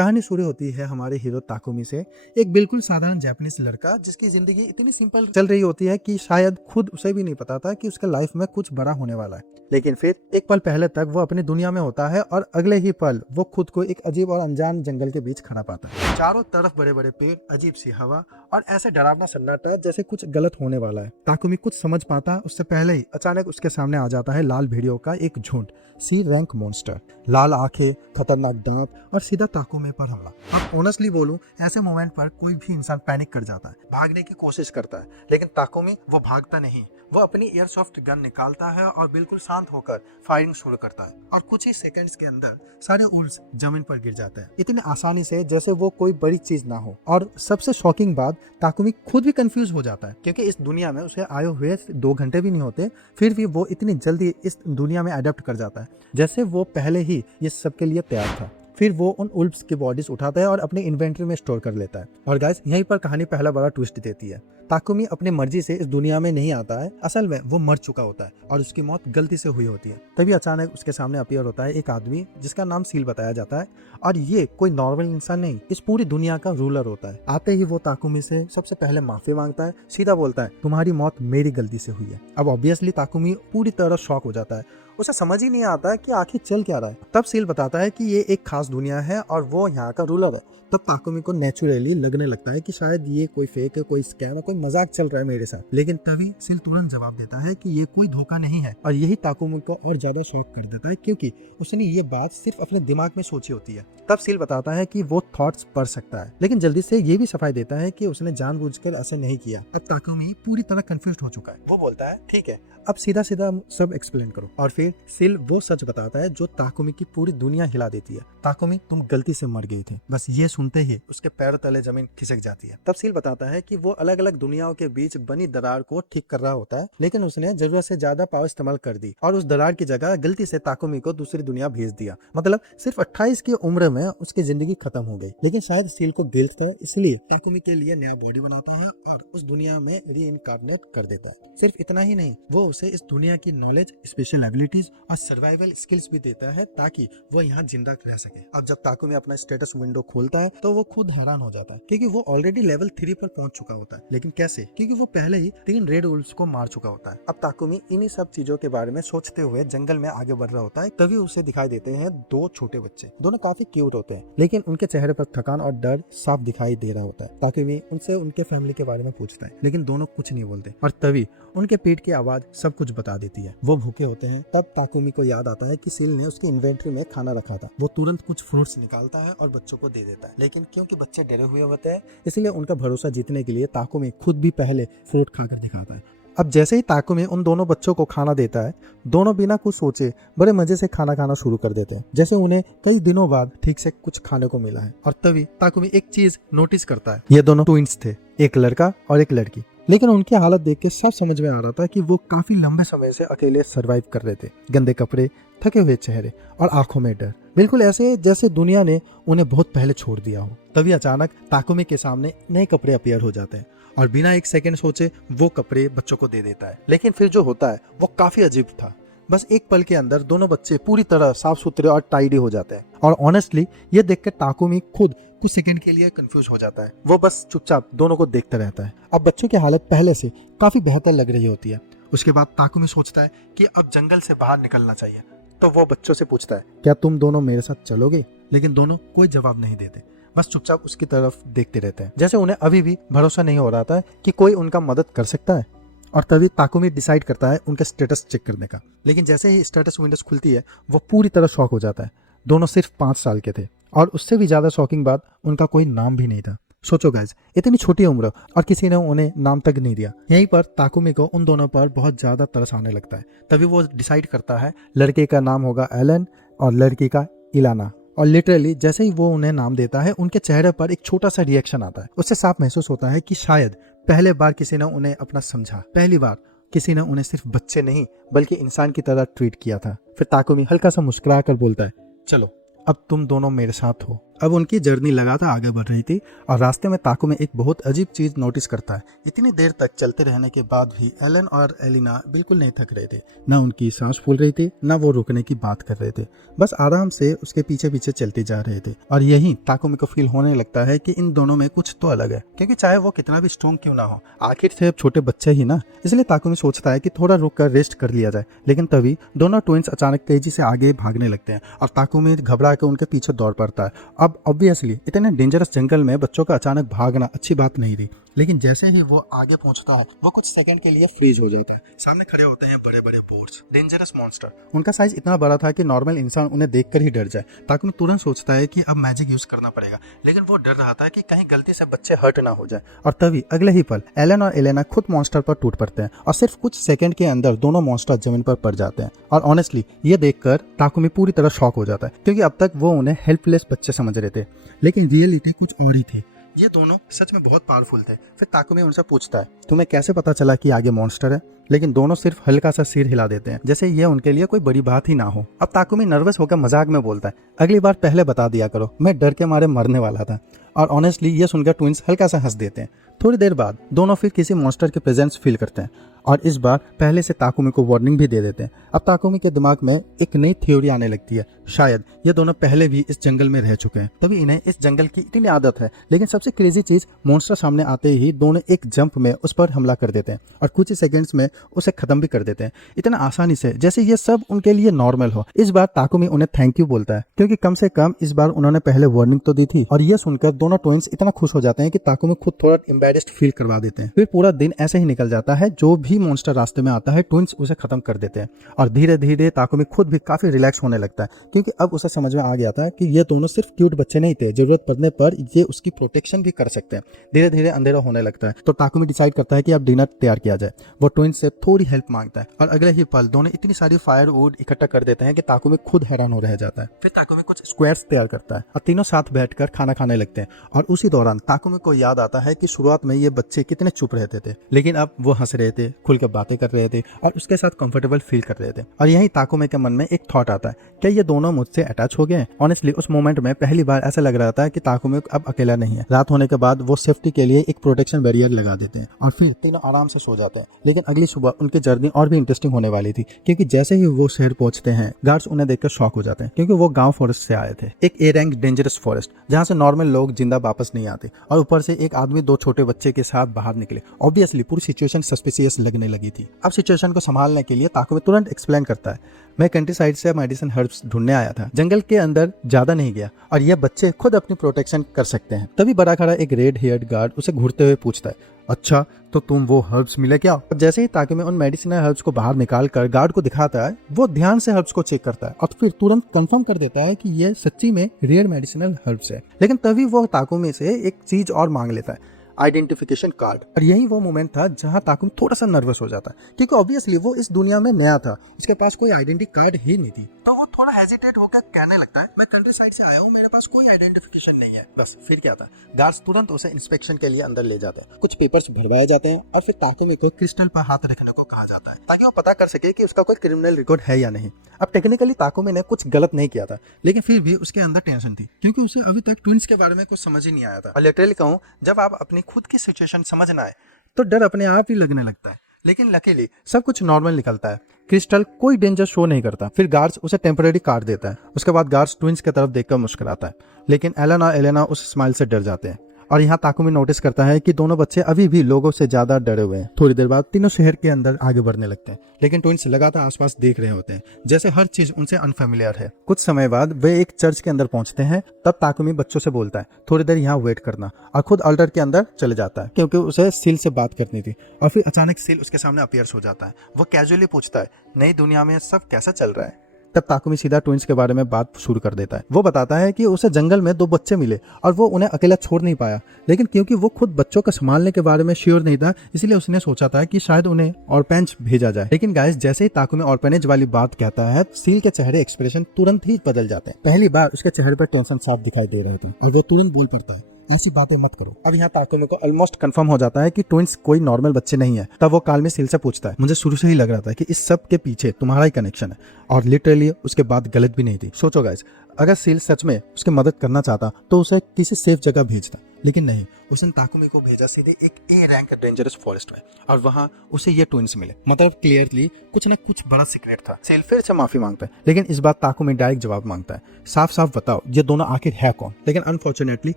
कहानी शुरू होती है हमारे हीरो ताकुमी से, एक बिल्कुल साधारण जापानीज लड़का जिसकी जिंदगी इतनी सिंपल चल रही होती है कि शायद खुद उसे भी नहीं पता था कि उसके लाइफ में कुछ बड़ा होने वाला है। लेकिन फिर एक पल पहले तक वो अपनी दुनिया में होता है और अगले ही पल वो खुद को एक अजीब और अनजान जंगल के बीच खड़ा पाता है। चारों तरफ बड़े बड़े पेड़, अजीब सी हवा और ऐसे डरावना सन्नाटा जैसे कुछ गलत होने वाला है। ताकुमी कुछ समझ पाता उससे पहले ही अचानक उसके सामने आ जाता है लाल भेड़ियों का एक झुंड, सी रैंक मॉन्स्टर। लाल आंखें, खतरनाक दांत और सीधा ताकुमी पर हमला। अब ऑनेस्टली बोलूं, ऐसे मोमेंट पर कोई भी इंसान पैनिक कर जाता है, भागने की कोशिश करता है, लेकिन ताकुमी वो भागता नहीं। वो अपनी एयरसॉफ्ट गन निकालता है और बिल्कुल शांत होकर फायरिंग शुरू करता है और कुछ ही सेकंड्स के अंदर सारे उल्स जमीन पर गिर जाते हैं, इतनी आसानी से जैसे वो कोई बड़ी चीज ना हो। और सबसे शॉकिंग बात, ताकुमी खुद भी कंफ्यूज हो जाता है क्योंकि इस दुनिया में उसे आए हुए 2 घंटे भी नहीं होते, फिर भी वो इतनी जल्दी इस दुनिया में अडेप्ट कर जाता है जैसे वो पहले ही ये सबके लिए तैयार था। फिर वो उन उल्फ्स की बॉडीज उठाता है और अपने इन्वेंटरी में स्टोर कर लेता है। और गाइस, यहीं पर कहानी पहला बड़ा ट्विस्ट देती है। ताकुमी अपनी मर्जी से इस दुनिया में नहीं आता है, असल में वो मर चुका होता है और उसकी मौत गलती से हुई होती है। तभी अचानक उसके सामने अपीयर होता है एक आदमी जिसका नाम सील बताया जाता है, और ये कोई नॉर्मल इंसान नहीं, इस पूरी दुनिया का रूलर होता है। आते ही वो ताकुमी से सबसे पहले माफी मांगता है, सीधा बोलता है तुम्हारी मौत मेरी गलती से हुई है। अब ऑब्वियसली ताकुमी पूरी तरह शॉक हो जाता है, उसे समझ ही नहीं आता कि आखिर चल क्या रहा है। तब सील बताता है कि ये एक खास दुनिया है और वो यहाँ का रूलर है। तब ताकुमी को नेचुरली लगने लगता है कि शायद ये कोई फेक है, कोई स्कैम है, कोई मजाक चल रहा है मेरे साथ। लेकिन तभी सील तुरंत जवाब देता है कि ये कोई धोखा नहीं है, और यही ताकुमी को और ज्यादा शॉक कर देता है क्योंकि उसने ये बात सिर्फ अपने दिमाग में सोची होती है। तब सील बताता है कि वो थॉट्स पढ़ सकता है, लेकिन जल्दी से ये भी सफाई देता है कि उसने जानबूझकर ऐसा नहीं किया। अब ताकुमी पूरी तरह कंफ्यूज हो चुका है। वो बोलता है ठीक है, अब सीधा सीधा सब एक्सप्लेन करो। और फिर सील वो सच बताता है जो ताकुमी की पूरी दुनिया हिला देती है। ताकुमी, तुम गलती से मर गए थे। बस ये सुनते ही उसके पैर तले जमीन खिसक जाती है। तब सील बताता है कि वो अलग अलग दुनियाओं के बीच बनी दरार को ठीक कर रहा होता है, लेकिन उसने जरूरत से ज्यादा पावर इस्तेमाल कर दी और उस दरार की जगह गलती से ताकुमी को दूसरी दुनिया भेज दिया। मतलब सिर्फ 28 की उम्र में उसकी जिंदगी खत्म हो गई। लेकिन शायद सील को गिल्ट था, इसलिए ताकुमी के लिए नया बॉडी बनाता है और उस दुनिया में री इनकारनेट कर देता है। सिर्फ इतना ही नहीं, वो उसे इस दुनिया की नॉलेज, स्पेशल एबिलिटीज और सर्वाइवल स्किल्स भी देता है ताकि वो यहाँ जिंदा रह सके। अब जब ताकुमी अपना स्टेटस विंडो खोलता है तो वो खुद हैरान हो जाता है क्योंकि वो ऑलरेडी लेवल 3 पर पहुंच चुका होता है। लेकिन कैसे? क्योंकि वो पहले ही 3 रेड वुल्फ्स को मार चुका होता है। अब ताकुमी इन्हीं सब चीजों के बारे में सोचते हुए जंगल में आगे बढ़ रहा होता है, तभी उसे दिखाई देते हैं 2 छोटे बच्चे। दोनों काफी क्यूट होते हैं, लेकिन उनके चेहरे पर थकान और डर साफ दिखाई दे रहा होता है। ताकुमी उनसे उनके फैमिली के बारे में पूछता है, लेकिन दोनों कुछ नहीं बोलते, और तभी उनके पेट की आवाज सब कुछ बता देती है। वो भूखे होते हैं। तब ताकुमी को याद आता है कि सील ने उसकी इन्वेंटरी में खाना रखा था। वो तुरंत कुछ फ्रूट्स निकालता है और बच्चों को दे देता है, लेकिन क्योंकि बच्चे डरे हुए होते हैं, इसलिए उनका भरोसा जीतने के लिए ताकुमी खुद भी पहले फ्रूट खाकर दिखाता है। अब जैसे ही ताकुमी उन दोनों बच्चों को खाना देता है, दोनों बिना कुछ सोचे बड़े मजे से खाना खाना शुरू कर देते हैं, जैसे उन्हें कई दिनों बाद ठीक से कुछ खाने को मिला है। और तभी ताकुमी एक चीज नोटिस करता है, ये दोनों ट्विंस थे, एक लड़का और एक लड़की। लेकिन उनकी हालत देख के सब समझ में आ रहा था कि वो काफी लंबे समय से अकेले सरवाइव कर रहे थे। गंदे कपड़े, थके हुए चेहरे और आंखों में डर, बिल्कुल ऐसे जैसे दुनिया ने उन्हें बहुत पहले छोड़ दिया हो। तभी अचानक ताकुमी के सामने नए कपड़े अपीयर हो जाते हैं और बिना एक सेकंड सोचे वो कपड़े बच्चों को दे देता है। लेकिन फिर जो होता है वो काफी अजीब था। बस एक पल के अंदर दोनों बच्चे पूरी तरह साफ सुथरे और टाइडी हो जाते हैं। और ऑनेस्टली ये देखकर ताकुमी खुद कुछ सेकंड के लिए कंफ्यूज हो जाता है। वो बस चुपचाप दोनों को देखता रहता है। अब बच्चों की हालत पहले से काफी बेहतर लग रही होती है। उसके बाद ताकुमी सोचता है कि अब जंगल से बाहर निकलना चाहिए, तो वो बच्चों से पूछता है, क्या तुम दोनों मेरे साथ चलोगे? लेकिन दोनों कोई जवाब नहीं देते, बस चुपचाप उसकी तरफ देखते रहते हैं, जैसे उन्हें अभी भी भरोसा नहीं हो रहा था कि कोई उनका मदद कर सकता है। और तभी ताकुमी डिसाइड करता है उनके स्टेटस चेक करने का। लेकिन जैसे ही स्टेटस विंडोज खुलती है, वो पूरी तरह शॉक हो जाता है। दोनों सिर्फ 5 साल के थे, और उससे भी ज्यादा शॉकिंग बात, उनका कोई नाम भी नहीं था। सोचो गाइस, इतनी छोटी उम्र और किसी ने उन्हें नाम तक नहीं दिया। यहीं पर ताकुमी को उन दोनों पर बहुत ज्यादा तरस आने लगता है। तभी वो डिसाइड करता है लड़के का नाम होगा एलन और लड़की का इलाना। और लिटरली जैसे ही वो उन्हें नाम देता है, उनके चेहरे पर एक छोटा सा रिएक्शन आता है। उससे साफ महसूस होता है कि शायद पहले बार किसी ने उन्हें अपना समझा, पहली बार किसी ने उन्हें सिर्फ बच्चे नहीं बल्कि इंसान की तरह ट्रीट किया था। फिर ताकुमी हल्का सा मुस्कुरा कर बोलता है, चलो अब तुम दोनों मेरे साथ हो। अब उनकी जर्नी लगातार आगे बढ़ रही थी और रास्ते में ताकुमी एक बहुत अजीब चीज नोटिस करता है। इतनी देर तक चलते रहने के बाद भी एलन और एलिना बिल्कुल नहीं थक रहे थे। ना उनकी सांस फूल रही थी, ना वो रुकने की बात कर रहे थे, बस आराम से उसके पीछे पीछे चलते जा रहे थे। और यही ताकुमी को फील होने लगता है कि इन दोनों में कुछ तो अलग है, क्योंकि चाहे वो कितना भी स्ट्रॉन्ग क्यों ना हो, आखिर से अब छोटे बच्चे ही ना। इसलिए ताकुमी सोचता है कि थोड़ा रुक कर रेस्ट कर लिया जाए। लेकिन तभी दोनों ट्विंस अचानक तेजी से आगे भागने लगते हैं और ताकुमी घबरा के उनके पीछे दौड़ पड़ता है। अब ऑब्वियसली इतने डेंजरस जंगल में बच्चों का अचानक भागना अच्छी बात नहीं थी, लेकिन जैसे ही वो आगे पहुंचता है वो कुछ सेकंड के लिए फ्रीज हो जाता है। सामने खड़े होते हैं बड़े बड़े बोर्ड्स, डेंजरस मॉन्स्टर। उनका साइज इतना बड़ा था कि नॉर्मल इंसान उन्हें देखकर ही डर जाए। ताकुमी तुरंत सोचता है कि अब मैजिक यूज करना पड़ेगा, लेकिन वो डर रहा था कि कहीं गलती से बच्चे हर्ट ना हो जाए। और तभी अगले ही पल एलन और एलेना खुद मॉन्स्टर पर टूट पड़ते हैं और सिर्फ कुछ सेकंड के अंदर दोनों मॉन्स्टर जमीन पर पड़ जाते हैं। और ऑनेस्टली ये देखकर ताकुमी पूरी तरह शॉक हो जाता है, क्योंकि अब तक वो उन्हें हेल्पलेस बच्चे समझ रहे थे, लेकिन रियलिटी कुछ और ही थी। ये दोनों सच में बहुत पावरफुल थे। फिर ताकुमी उनसे पूछता है, तुम्हें कैसे पता चला कि आगे मॉन्स्टर है? लेकिन दोनों सिर्फ हल्का सा सिर हिला देते हैं, जैसे ये उनके लिए कोई बड़ी बात ही ना हो। अब ताकुमी नर्वस होकर मजाक में बोलता है, अगली बार पहले बता दिया करो, मैं डर के मारे मरने वाला था। और ऑनेस्टली ये सुनकर ट्विंस हल्का सा हंस देते हैं। थोड़ी देर बाद दोनों फिर किसी मॉन्स्टर के प्रेजेंस फील करते हैं और इस बार पहले से ताकुमी को वार्निंग भी दे देते हैं। अब ताकुमी के दिमाग में एक नई थ्योरी आने लगती है, शायद ये दोनों पहले भी इस जंगल में रह चुके हैं, तभी इन्हें इस जंगल की इतनी आदत है। लेकिन सबसे क्रेजी चीज, मॉन्स्टर सामने आते ही दोनों एक जंप में उस पर हमला कर देते हैं और कुछ ही सेकंड्स में उसे खत्म भी कर देते हैं, इतना आसानी से जैसे ये सब उनके लिए नॉर्मल हो। इस बार ताकुमी उन्हें थैंक यू बोलता है, क्योंकि कम से कम इस बार उन्होंने पहले वार्निंग तो दी थी। और ये सुनकर दोनों ट्विंस इतना खुश हो जाते हैं कि ताकुमी खुद थोड़ा एम्बैरेस्ड फील करवा देते हैं। फिर पूरा दिन ऐसे ही निकल जाता है, जो भी मॉन्स्टर रास्ते में आता है ट्विंस उसे खत्म कर देते हैं और धीरे धीरे ताकुमी खुद भी काफी रिलैक्स होने लगता है, क्योंकि अब उसे समझ में आ गया था कि ये दोनों सिर्फ क्यूट बच्चे नहीं थे, जरूरत पड़ने पर ये उसकी प्रोटेक्शन भी कर सकते हैं। धीरे धीरे अंधेरा होने लगता है तो ताकुमी डिसाइड करता है कि अब डिनर तैयार किया जाए। वो ट्विंस से थोड़ी हेल्प मांगता है और अगले ही पल दोनों इतनी सारी फायरवुड इकट्ठा कर देते हैं कि ताकुमी खुद हैरान हो रह जाता है। फिर ताकुमी कुछ स्क्वायर्स तैयार करता है और तीनों साथ बैठकर खाना खाने लगते हैं। और उसी दौरान ताकुमी को याद आता है कि शुरुआत में ये बच्चे कितने चुप रहते थे, लेकिन अब वो हंस रहे थे, खुलकर बातें कर रहे थे और उसके साथ कंफर्टेबल फील कर रहे थे। और यही ताकुमी के मन में एक थॉट आता है, क्या ये दोनों मुझसे अटैच हो गए? ऑनेस्टली उस मोमेंट में पहली बार ऐसा लग रहा था कि ताकुमी अब अकेला नहीं है। रात होने के बाद वो सेफ्टी के लिए एक प्रोटेक्शन बैरियर लगा देते हैं और फिर तीनों आराम से सो जाते हैं। लेकिन अगली सुबह उनकी जर्नी और भी इंटरेस्टिंग होने वाली थी, क्योंकि जैसे ही वो शहर पहुंचते हैं गार्ड्स उन्हें देखकर शॉक हो जाते हैं, क्योंकि वो गांव फॉरेस्ट से आए थे, एक ए रैंक डेंजरस फॉरेस्ट जहां से नॉर्मल लोग जिंदा वापस नहीं आते। और ऊपर से एक आदमी दो छोटे बच्चे के साथ बाहर निकले। ऑब्वियसली पूरी सिचुएशन सस्पिशियस लगने लगी थी। अब सिचुएशन को संभालने के लिए ताकुमी तुरंत एक्सप्लेन करता है, मैं कंट्री साइड से मेडिसिन हर्ब्स ढूंढने आया था, जंगल के अंदर ज्यादा नहीं गया और ये बच्चे खुद अपनी प्रोटेक्शन कर सकते हैं। तभी बड़ा खड़ा एक रेड हेयर्ड गार्ड उसे घूरते हुए पूछता है, अच्छा तो तुम वो हर्ब्स मिले क्या? जैसे ही ताकुमी उन मेडिसिनल हर्ब्स को बाहर निकाल कर गार्ड को दिखाता है, वो ध्यान से हर्ब्स को चेक करता है और फिर तुरंत कंफर्म कर देता है कि ये सच्ची में रेयर मेडिसिनल हर्ब्स है। लेकिन तभी वो ताकुमी से एक चीज और मांग लेता है, आइडेंटिफिकेशन कार्ड। और यही वो मोमेंट था जहां ताकुमी थोड़ा सा नर्वस हो जाता है, क्योंकि ऑब्वियसली वो इस दुनिया में नया था, उसके पास कोई आइडेंटिटी कार्ड ही नहीं थी। तो वो थोड़ा हेजिटेट होकर कहने लगता है, मैं कंट्री साइड से आया हूँ, मेरे पास कोई आइडेंटिफिकेशन नहीं है। बस फिर क्या था, गार्ड्स तुरंत उसे इंस्पेक्शन के लिए अंदर ले जाते हैं, कुछ पेपर्स भरवाए जाते हैं और फिर ताकुमी को क्रिस्टल पर हाथ रखने को कहा जाता है, ताकि वो पता कर सके कि उसका कोई क्रिमिनल रिकॉर्ड है या नहीं। अब टेक्निकली ताकुमी ने कुछ गलत नहीं किया था, लेकिन फिर भी उसके अंदर टेंशन थी, क्योंकि उसे अभी तक ट्विंस के बारे में कुछ समझ ही नहीं आया था। और लिटरली कहूँ, जब आप अपनी खुद की सिचुएशन समझ ना आए तो डर अपने आप ही लगने लगता है। लेकिन लकीली सब कुछ नॉर्मल निकलता है, क्रिस्टल कोई डेंजर शो नहीं करता। फिर गार्ड्स उसे टेम्पररी कार्ड देता है। उसके बाद गार्ड्स ट्विंस की तरफ देखकर मुस्कुराता है, लेकिन एलन और एलेना उस स्माइल से डर जाते हैं। और यहाँ ताकुमी नोटिस करता है कि दोनों बच्चे अभी भी लोगों से ज्यादा डरे हुए हैं। थोड़ी देर बाद तीनों शहर के अंदर आगे बढ़ने लगते हैं, लेकिन ट्विंस लगातार आसपास देख रहे होते हैं, जैसे हर चीज उनसे अनफेमिलियर है। कुछ समय बाद वे एक चर्च के अंदर पहुंचते हैं। तब ताकुमी बच्चों से बोलता है, थोड़ी देर यहाँ वेट करना, और खुद अल्टर के अंदर चले जाता है, क्योंकि उसे सील से बात करनी थी। और फिर अचानक सील उसके सामने अपीयर्स हो जाता है। वो कैजुअली पूछता है, नई दुनिया में सब कैसा चल रहा है? तब ताकुमी सीधा ट्विंस के बारे में बात शुरू कर देता है। वो बताता है कि उसे जंगल में 2 बच्चे मिले और वो उन्हें अकेला छोड़ नहीं पाया, लेकिन क्योंकि वो खुद बच्चों को संभालने के बारे में श्योर नहीं था, इसलिए उसने सोचा था कि शायद उन्हें ऑर्फेनेज भेजा जाए। लेकिन गाइस, जैसे ही ताकुमी ऑर्फेनेज वाली बात कहता है, सील के चेहरे एक्सप्रेशन तुरंत ही बदल जाते हैं। पहली बार उसके चेहरे पर टेंशन साफ दिखाई दे रहे थे और वो तुरंत बोल पड़ता है, ऐसी बातें मत करो। अब यहाँ ताकुमी को ऑलमोस्ट कंफर्म हो जाता है कि ट्विंस कोई नॉर्मल बच्चे नहीं है। तब वो काल में सील से पूछता है, मुझे शुरू से ही लग रहा था कि इस सब के पीछे तुम्हारा ही कनेक्शन है। और लिटरली उसके बाद गलत भी नहीं थी। सोचो गाइस, अगर सील सच में उसकी मदद करना चाहता तो उसे किसी सेफ जगह भेजता, लेकिन नहीं, उसने ताकुमी को भेजा सीधे एक ए रैंक डेंजरस फॉरेस्ट में, और वहां उसे ये ट्विंस मिले। मतलब क्लियरली कुछ न कुछ बड़ा सीक्रेट था। सील फिर से माफी मांगता है, लेकिन इस बार ताकुमी डायरेक्ट जवाब मांगता है, साफ साफ बताओ ये दोनों आखिर है कौन। लेकिन अनफॉर्चुनेटली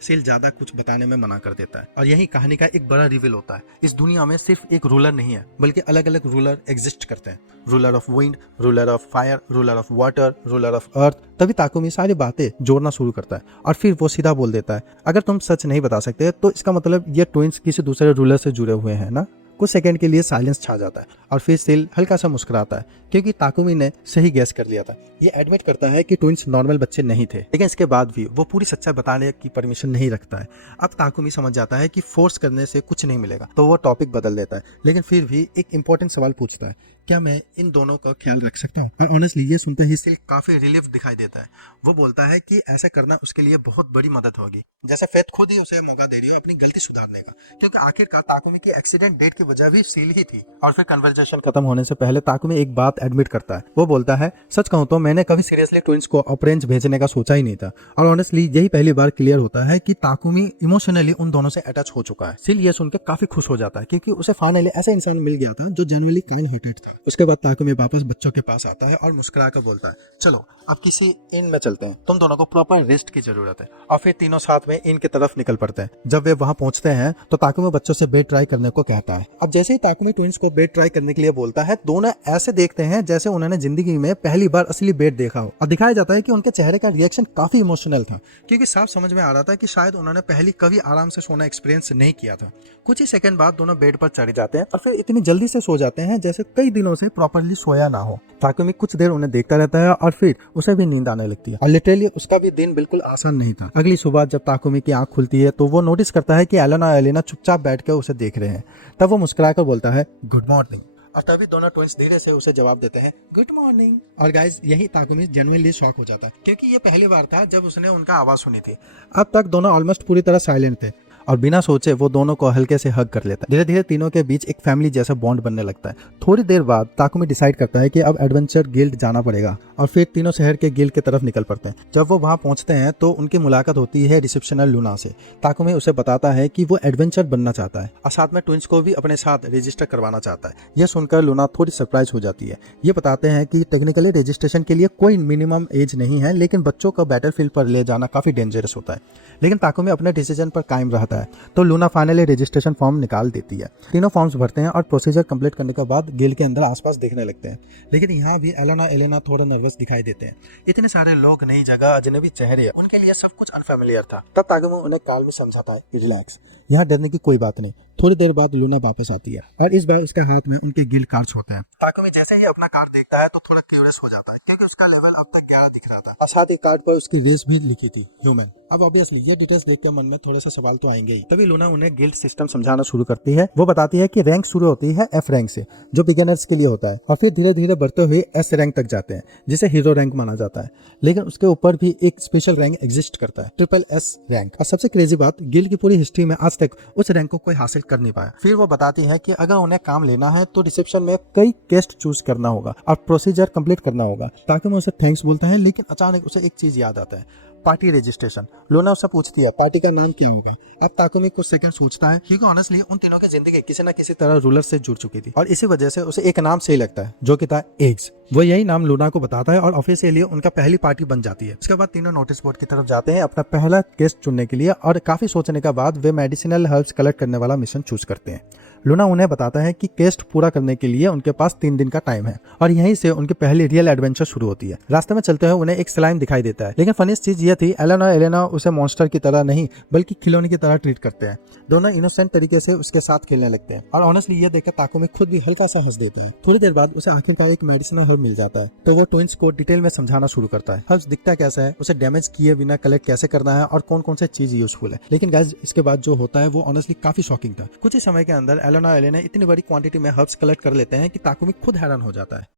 सील ज्यादा कुछ बताने में मना कर देता है, और यही कहानी का एक बड़ा रिवील होता है। इस दुनिया में सिर्फ एक रूलर नहीं है, बल्कि अलग अलग रूलर एग्जिस्ट करते हैं। Ruler of wind, ruler of fire, ruler of water, ruler of earth. तभी ताकुमी सारी बातें जोड़ना शुरू करता है, और फिर वो सीधा बोल देता है, अगर तुम सच नहीं बता सकते तो इसका मतलब ये ट्विंस किसी दूसरे रूलर से जुड़े हुए हैं ना। कुछ सेकंड के लिए साइलेंस छा जाता है, और फिर सील हल्का सा मुस्कुराता है, क्योंकि ताकुमी ने सही गैस कर लिया था। ये एडमिट करता है कि ट्विंस नॉर्मल बच्चे नहीं थे, लेकिन इसके बाद भी वो पूरी सच्चाई बताने की परमिशन नहीं रखता है। अब ताकुमी समझ जाता है कि फोर्स करने से कुछ नहीं मिलेगा, तो वो टॉपिक बदल देता है, लेकिन फिर भी एक इंपॉर्टेंट सवाल पूछता है, क्या मैं इन दोनों का ख्याल रख सकता हूँ। और ऑनेस्टली ये सुनते ही सील काफी रिलीफ दिखाई देता है। वो बोलता है कि ऐसा करना उसके लिए बहुत बड़ी मदद होगी, जैसे फेथ खुद ही उसे मौका दे रही हो अपनी गलती सुधारने का, क्योंकि आखिरकार ताकुमी की एक्सीडेंट डेट की वजह भी सील ही थी। और फिर कन्वर्सेशन खत्म होने से पहले ताकुमी एक बात एडमिट करता है। वो बोलता है, सच कहूं तो मैंने कभी सीरियसली ट्विंस को ऑपरेंज भेजने का सोचा ही नहीं था। और ऑनेस्टली यही पहली बार क्लियर होता है कि ताकुमी इमोशनली उन दोनों से अटैच हो चुका है। सील ये सुनकर काफी खुश हो जाता है, क्योंकि उसे फाइनली ऐसा इंसान मिल गया था जो जेन्युइनली काइंड हार्टेड था। उसके बाद ताकुमी वापस बच्चों के पास आता है और मुस्कुरा कर बोलता है, चलो अब किसी इन में चलते हैं, तुम दोनों को प्रॉपर रेस्ट की जरूरत है। और फिर तीनों साथ में इन की तरफ निकल पड़ते हैं। जब वे वहां पहुंचते हैं तो ताकुमी बच्चों से बेड ट्राई करने को कहता है। अब जैसे ही ताकुमी ट्विंस को बेड ट्राई करने के लिए बोलता है, दोनों ऐसे देखते हैं जैसे उन्होंने जिंदगी में पहली बार असली बेड देखा हो। और दिखाया जाता है कि उनके चेहरे का रिएक्शन काफी इमोशनल था, क्योंकि साफ समझ में आ रहा था कि शायद उन्होंने पहले कभी आराम से सोना एक्सपीरियंस नहीं किया था। कुछ ही सेकंड बाद दोनों बेड पर चढ़ जाते हैं, और फिर इतनी जल्दी से सो जाते हैं जैसे कई दिनों से प्रॉपरली सोया ना हो। ताकुमी कुछ देर उन्हें देखता रहता है, और फिर उसे भी नींद आने लगती है। और लिटरली उसका भी दिन बिल्कुल आसान नहीं था। अगली सुबह जब ताकुमी की आंख खुलती है तो वो नोटिस करता है कि एलन और एलेना चुपचाप बैठकर उसे देख रहे हैं। तब वो मुस्कुराकर बोलता है, गुड मॉर्निंग। और तभी दोनों ट्विंस धीरे से उसे जवाब देते हैं, गुड मॉर्निंग। और गाइस यही ताकुमी जेन्युइनली शॉक हो जाता है, क्योंकि ये पहली बार था जब उसने उनका आवाज सुनी थी। अब तक दोनों ऑलमोस्ट पूरी तरह साइलेंट थे, और बिना सोचे वो दोनों को हल्के से हग कर लेता है। धीरे धीरे तीनों के बीच एक फैमिली जैसा बॉन्ड बनने लगता है। थोड़ी देर बाद ताकुमी डिसाइड करता है कि अब एडवेंचर गिल्ड जाना पड़ेगा, और फिर तीनों शहर के गिल्ड की तरफ निकल पड़ते हैं। जब वो वहां पहुंचते हैं तो उनकी मुलाकात होती है रिसेप्शनर लूना से। ताकुमी उसे बताता है कि वो एडवेंचर बनना चाहता है, और साथ में ट्विंस को भी अपने साथ रजिस्टर करवाना चाहता है। यह सुनकर लूना थोड़ी सरप्राइज हो जाती है। ये बताते हैं कि टेक्निकली रजिस्ट्रेशन के लिए कोई मिनिमम एज नहीं है, लेकिन बच्चों को बैटलफील्ड पर ले जाना काफी डेंजरस होता है। लेकिन ताकुमी अपने डिसीजन पर कायम रहता है, तो लूना फाइनली रजिस्ट्रेशन फॉर्म निकाल देती है। तीनों फॉर्म्स भरते हैं और प्रोसीजर कंप्लीट करने के बाद गिल्ड के अंदर आसपास देखने लगते हैं। लेकिन यहाँ भी एलन और एलेना थोड़ा नर्वस दिखाई देते हैं। इतने सारे लोग, नई जगह, अजनबी चेहरे, उनके लिए सब कुछ अनफेमिलियर था। तब ताकुमी उन्हें काल में समझाता है कि रिलैक्स, यहाँ डरने की कोई बात नहीं। थोड़ी देर बाद लूना वापस आती है, और इस बार उसके हाथ में उनके गिल्ड कार्ड्स होते हैं। ताकुमी जैसे ही अपना कार्ड देखता है तो थोड़ा क्यूरियस हो जाता है, क्योंकि उसका लेवल अब तक 11 दिख रहा था, और साथ ही कार्ड पर उसकी रेस भी लिखी थी, ह्यूमन। अब ऑब्वियसली ये डिटेल्स देखकर मन में थोड़ा सा सवाल तो आएंगे ही। तभी लूना उन्हें गिल्ड सिस्टम समझाना शुरू करती है। वो बताती है कि रैंक शुरू होती है एफ रैंक से, जो बिगिनर्स के लिए होता है, और फिर धीरे धीरे बढ़ते हुए एस रैंक तक जाते हैं, जिसे हीरो रैंक माना जाता है। लेकिन उसके ऊपर भी एक स्पेशल रैंक एग्जिस्ट करता है, ट्रिपल एस रैंक। और सबसे क्रेजी बात, गिल्ड की पूरी हिस्ट्री में आज तक उस रैंक को कोई हासिल कर नहीं पाया। फिर वो बताती है कि अगर उन्हें काम लेना है तो रिसेप्शन में कई गेस्ट चूज करना होगा और प्रोसीजर कंप्लीट करना होगा। ताकुमी उसे थैंक्स बोलता है, लेकिन अचानक उसे एक चीज याद आता है, पार्टी रजिस्ट्रेशन। लूना उससे पूछती है पार्टी का नाम क्या होगा। अब ताकुमी कुछ सेकंड सोचता है, क्योंकि ऑनेस्टली उन तीनों की जिंदगी किसी न किसी तरह रूलर से जुड़ चुकी थी, और इसी वजह से उसे एक नाम सही लगता है, जो कि था एग्स। वो यही नाम लूना को बताता है, और ऑफिशियली उनका पहली पार्टी बन जाती है। उसके बाद तीनों नोटिस बोर्ड की तरफ जाते हैं अपना पहला गेस्ट चुनने के लिए, और काफी सोचने के बाद वे मेडिसिनल हर्ब्स कलेक्ट करने वाला मिशन चूज करते हैं। लूना उन्हें बताता है कि टेस्ट पूरा करने के लिए उनके पास 3 दिन का टाइम है, और यहीं से उनकी पहली रियल एडवेंचर शुरू होती है। रास्ते में चलते हुए उन्हें एक स्लाइम दिखाई देता है, लेकिन फनीस्ट चीज ये थी, एलन और एलेना उसे मॉन्स्टर की तरह नहीं बल्कि खिलौने की तरह ट्रीट करते हैं। दोनों इनोसेंट तरीके से उसके साथ खेलने लगते हैं, और ऑनेस्टली ये देखकर ताकुमी खुद भी हल्का सा हंस देता है। थोड़ी देर बाद उसे आखिरकार एक मेडिसिनल हर्ब मिल जाता है, तो वो ट्विंस को डिटेल में समझाना शुरू करता है। हर्ब्स दिखता कैसा है, उसे डैमेज किए बिना कलेक्ट कैसे करना है, और कौन कौन से चीज यूजफुल है। लेकिन गाइस इसके बाद जो होता है वो ऑनेस्टली काफी शॉकिंग था। कुछ ही समय के अंदर एलन और एलेना इतनी बड़ी क्वांटिटी में हर्ब्स कलेक्ट कर लेते हैं कि ताकुमी खुद हैरान हो जाता है।